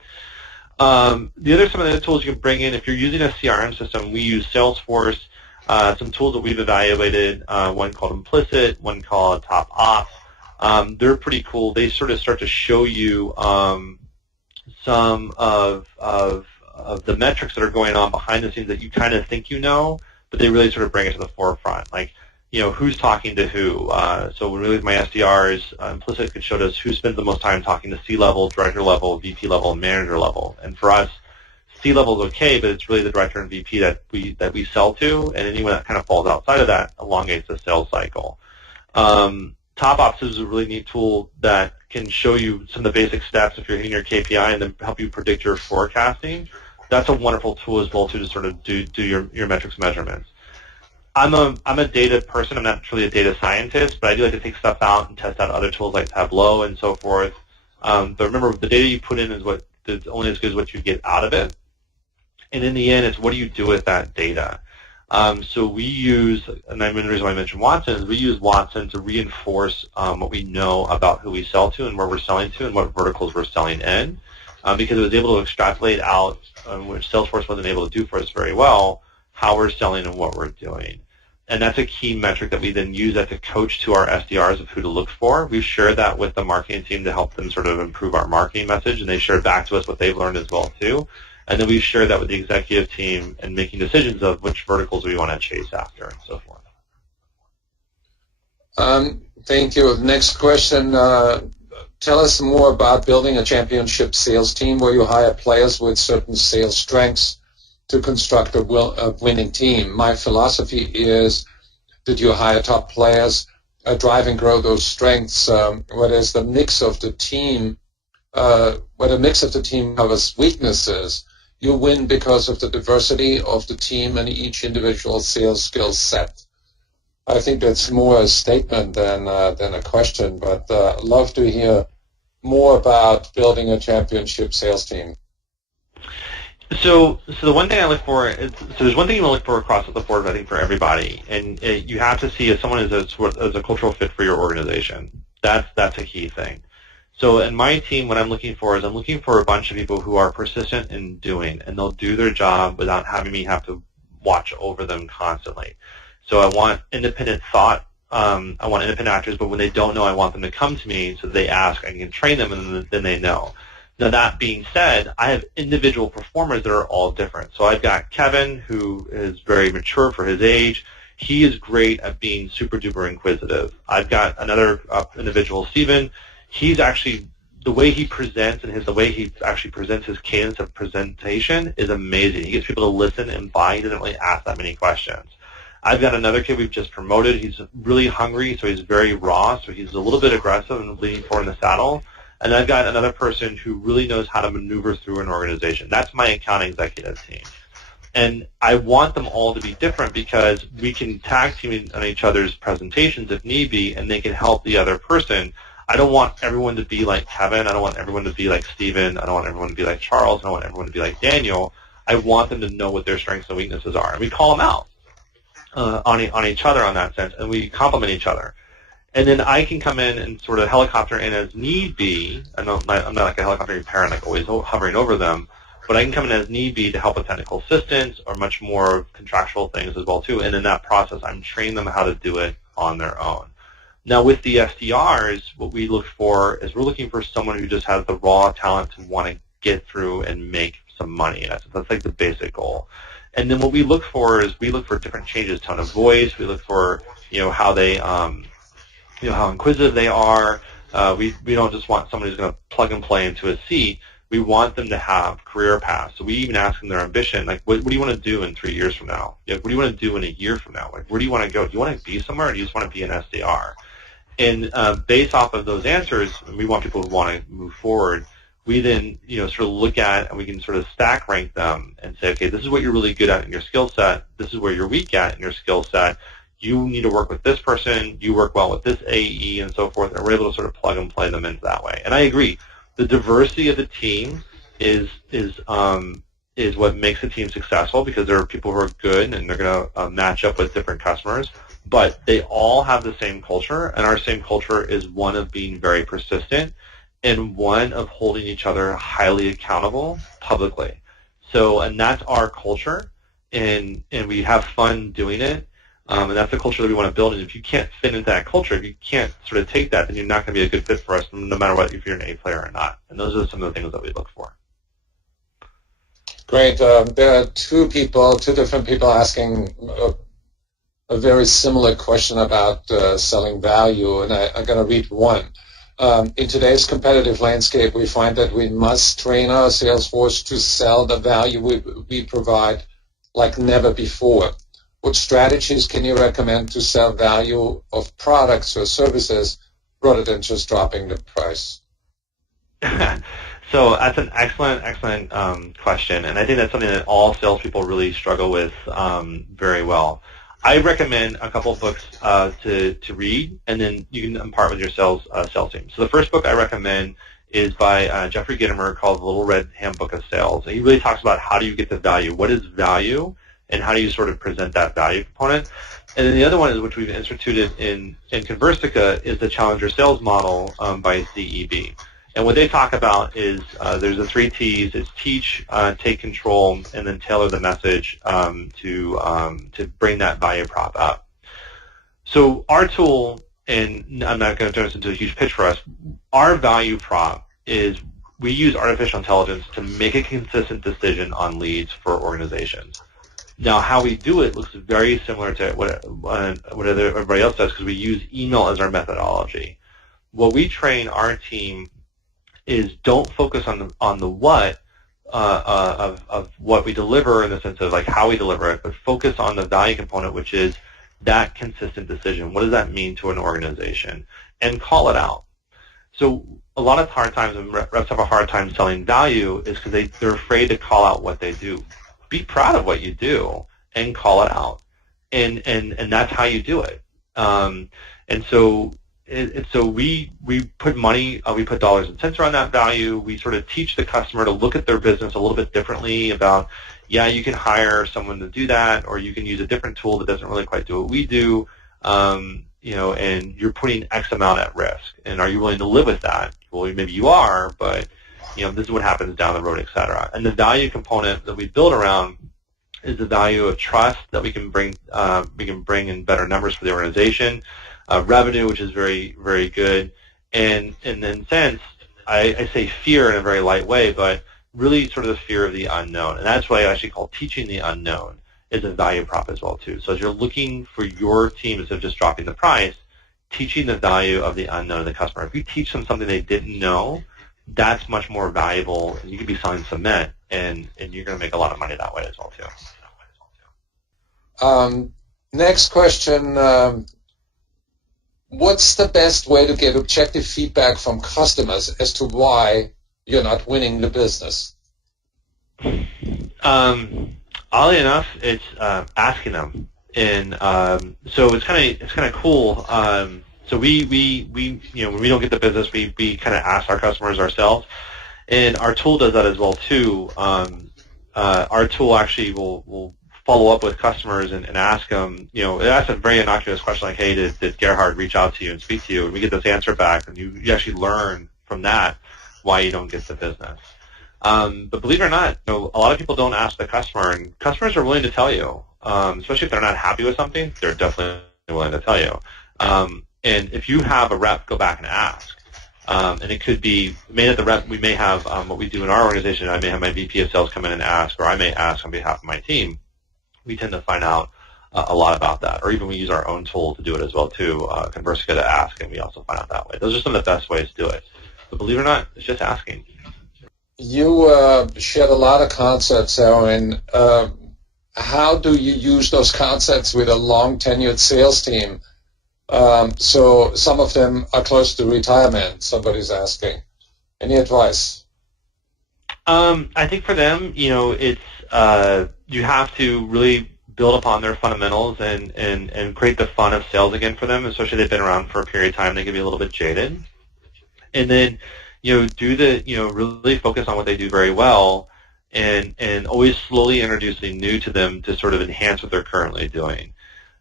Some of the other tools you can bring in, if you're using a CRM system, we use Salesforce, some tools that we've evaluated, one called Implicit, one called Top Ops. They're pretty cool. They sort of start to show you some of the metrics that are going on behind the scenes that you kind of think you know, but they really sort of bring it to the forefront. Like, who's talking to who. So when we look at my SDRs, Implicit could show us who spends the most time talking to C-level, director level, VP level, and manager level. And for us, C-level is okay, but it's really the director and VP that we sell to, and anyone that kind of falls outside of that elongates the sales cycle. Top Ops is a really neat tool that can show you some of the basic steps if you're hitting your KPI and then help you predict your forecasting. That's a wonderful tool as well, too, to sort of do your metrics measurements. I'm a data person. I'm not truly a data scientist, but I do like to take stuff out and test out other tools like Tableau and so forth. But remember, the data you put in is only as good as what you get out of it. And in the end, it's what do you do with that data? So we use, and the reason why I mentioned Watson is we use Watson to reinforce what we know about who we sell to and where we're selling to and what verticals we're selling in, because it was able to extrapolate out, which Salesforce wasn't able to do for us very well, how we're selling and what we're doing. And that's a key metric that we then use as a coach to our SDRs of who to look for. We've shared that with the marketing team to help them sort of improve our marketing message, and they share back to us what they've learned as well, too. And then we've shared that with the executive team and making decisions of which verticals we want to chase after and so forth. Thank you. Next question. Tell us more about building a championship sales team where you hire players with certain sales strengths to construct a winning team. My philosophy is that you hire top players, drive and grow those strengths, whereas the mix of the team, where the mix of the team covers weaknesses, you win because of the diversity of the team and each individual sales skill set. I think that's more a statement than a question, but love to hear more about building a championship sales team. So the one thing I look for is, so there's one thing you want to look for across the board, I think, for everybody, and you have to see if someone is as a cultural fit for your organization. That's a key thing. So in my team, what I'm looking for is I'm looking for a bunch of people who are persistent in doing, and they'll do their job without having me have to watch over them constantly. So I want independent thought. I want independent actors, but when they don't know, I want them to come to me so they ask. I can train them, and then they know. Now, that being said, I have individual performers that are all different. So I've got Kevin, who is very mature for his age. He is great at being super duper inquisitive. I've got another individual, Steven. He's actually, the way he presents and the way he actually presents his cadence of presentation is amazing. He gets people to listen and buy. He doesn't really ask that many questions. I've got another kid we've just promoted. He's really hungry, so he's very raw, so he's a little bit aggressive and leaning forward in the saddle. And I've got another person who really knows how to maneuver through an organization. That's my account executive team. And I want them all to be different because we can tag team on each other's presentations if need be, and they can help the other person. I don't want everyone to be like Kevin. I don't want everyone to be like Steven. I don't want everyone to be like Charles. I don't want everyone to be like Daniel. I want them to know what their strengths and weaknesses are. And we call them out on each other on that sense, and we complement each other. And then I can come in and sort of helicopter in as need be. I'm not like a helicopter parent, like always hovering over them, but I can come in as need be to help with technical assistance or much more contractual things as well too. And in that process, I'm training them how to do it on their own. Now with the SDRs, what we look for is we're looking for someone who just has the raw talent to want to get through and make some money. That's like the basic goal. And then what we look for is we look for different changes, tone of voice. We look for how they how inquisitive they are. We don't just want somebody who's going to plug and play into a seat. We want them to have career paths. So we even ask them their ambition, like, what do you want to do in 3 years from now? What do you want to do in a year from now? Like, where do you want to go? Do you want to be somewhere, or do you just want to be an SDR? And based off of those answers, we want people who want to move forward. We then sort of look at, and we can sort of stack rank them and say, okay, this is what you're really good at in your skill set. This is where you're weak at in your skill set. You need to work with this person, you work well with this AE, and so forth, and we're able to sort of plug and play them into that way. And I agree. The diversity of the team is what makes the team successful, because there are people who are good and they're going to match up with different customers, but they all have the same culture, and our same culture is one of being very persistent and one of holding each other highly accountable publicly. So, and that's our culture, and we have fun doing it. And that's the culture that we want to build. And if you can't fit into that culture, if you can't sort of take that, then you're not going to be a good fit for us, no matter what, if you're an A player or not. And those are some of the things that we look for. Great. There are two different people asking a very similar question about selling value, and I'm going to read one. In today's competitive landscape, we find that we must train our sales force to sell the value we provide like never before. What strategies can you recommend to sell value of products or services rather than just dropping the price? So that's an excellent question, and I think that's something that all salespeople really struggle with very well. I recommend a couple of books to read, and then you can impart with your sales team. So the first book I recommend is by Jeffrey Gitomer, called The Little Red Handbook of Sales. And he really talks about how do you get the value, what is value, and how do you sort of present that value component. And then the other one is, which we've instituted in Conversica, is the Challenger Sales Model by CEB. And what they talk about is there's the 3 T's. It's teach, take control, and then tailor the message to bring that value prop up. So our tool, and I'm not going to turn this into a huge pitch for us, our value prop is we use artificial intelligence to make a consistent decision on leads for organizations. Now, how we do it looks very similar to what everybody else does, because we use email as our methodology. What we train our team is don't focus on the what of what we deliver in the sense of like how we deliver it, but focus on the value component, which is that consistent decision. What does that mean to an organization? And call it out. So a lot of hard times when reps have a hard time selling value is because they're afraid to call out what they do. Be proud of what you do and call it out, and that's how you do it. And so so we put money, we put dollars and cents around that value. We sort of teach the customer to look at their business a little bit differently about, yeah, you can hire someone to do that, or you can use a different tool that doesn't really quite do what we do, and you're putting X amount at risk. And are you willing to live with that? Well, maybe you are, but this is what happens down the road, et cetera. And the value component that we build around is the value of trust that we can bring in better numbers for the organization, revenue, which is very, very good, and then sense, I say fear in a very light way, but really sort of the fear of the unknown. And that's why I actually call teaching the unknown is a value prop as well too. So as you're looking for your team, instead of just dropping the price, teaching the value of the unknown to the customer. If you teach them something they didn't know, that's much more valuable, and you could be selling cement, and you're going to make a lot of money that way as well too. Next question. What's the best way to get objective feedback from customers as to why you're not winning the business? Oddly enough, it's asking them, and so it's kind of cool. So we when we don't get the business, we kind of ask our customers ourselves, and our tool does that as well too. Our tool actually will follow up with customers and ask them, it asks a very innocuous question like, hey, did Gerhard reach out to you and speak to you? And we get this answer back, and you actually learn from that why you don't get the business. But believe it or not, a lot of people don't ask the customer, and customers are willing to tell you, especially if they're not happy with something, they're definitely willing to tell you. And if you have a rep, go back and ask. And it could be, the rep, we may have what we do in our organization, I may have my VP of sales come in and ask, or I may ask on behalf of my team. We tend to find out a lot about that, or even we use our own tool to do it as well too, Conversica, to ask, and we also find out that way. Those are some of the best ways to do it. But believe it or not, it's just asking. You shared a lot of concepts, Aaron. How do you use those concepts with a long-tenured sales team? So some of them are close to retirement, somebody's asking. Any advice? I think for them, it's you have to really build upon their fundamentals and create the fun of sales again for them, especially if they've been around for a period of time. They can be a little bit jaded. And then, really focus on what they do very well, and always slowly introducing new to them to sort of enhance what they're currently doing.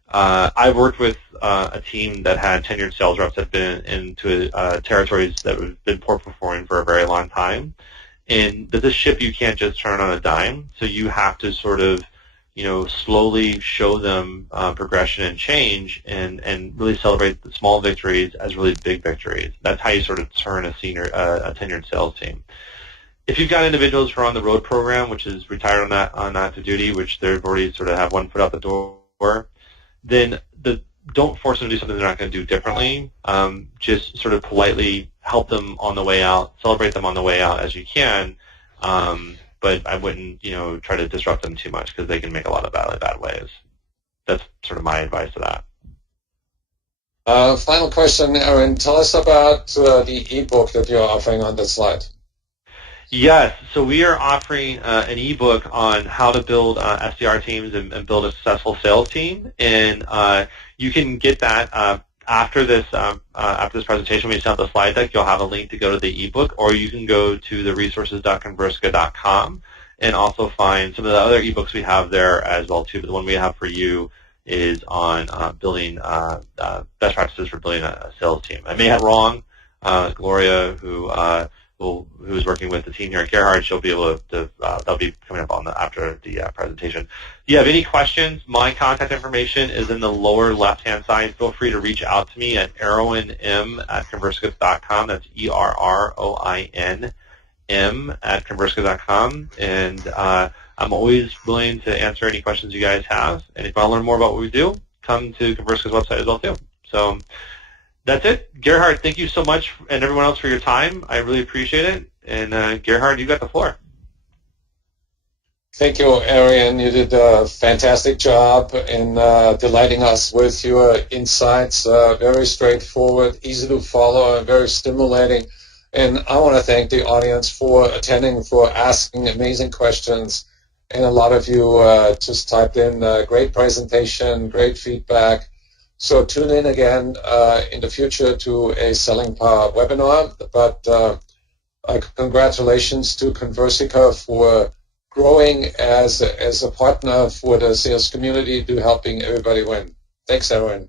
I've worked with a team that had tenured sales reps that have been into territories that have been poor performing for a very long time. And this ship you can't just turn on a dime, so you have to sort of, slowly show them progression and change, and really celebrate the small victories as really big victories. That's how you sort of turn a tenured sales team. If you've got individuals who are on the road program, which is retired on active duty, which they've already sort of have one foot out the door, then don't force them to do something they're not going to do differently. Just sort of politely help them on the way out, celebrate them on the way out as you can, but I wouldn't, try to disrupt them too much, because they can make a lot of bad ways. That's sort of my advice to that. Final question, Aaron. Tell us about the ebook that you're offering on the slide. Yes, so we are offering an ebook on how to build SDR teams and build a successful sales team, and you can get that after this presentation. When you send out the slide deck, you'll have a link to go to the ebook, or you can go to the resources.conversica.com and also find some of the other ebooks we have there as well too. But the one we have for you is on building best practices for building a sales team. I may have it wrong. Gloria, who's working with the team here at Gerhard, she'll be able to, that'll be coming up after the presentation. If you have any questions, my contact information is in the lower left-hand side. Feel free to reach out to me at erroinm@conversica.com. That's ERROINM@conversica.com. And I'm always willing to answer any questions you guys have. And if you want to learn more about what we do, come to Conversica's website as well too. So that's it. Gerhard, thank you so much, and everyone else, for your time. I really appreciate it. And Gerhard, you got the floor. Thank you, Arian. You did a fantastic job in delighting us with your insights. Very straightforward, easy to follow, and very stimulating. And I want to thank the audience for attending, for asking amazing questions. And a lot of you just typed in great presentation, great feedback. So tune in again in the future to a Selling Power webinar. But congratulations to Conversica for growing as a partner for the sales community to helping everybody win. Thanks, everyone.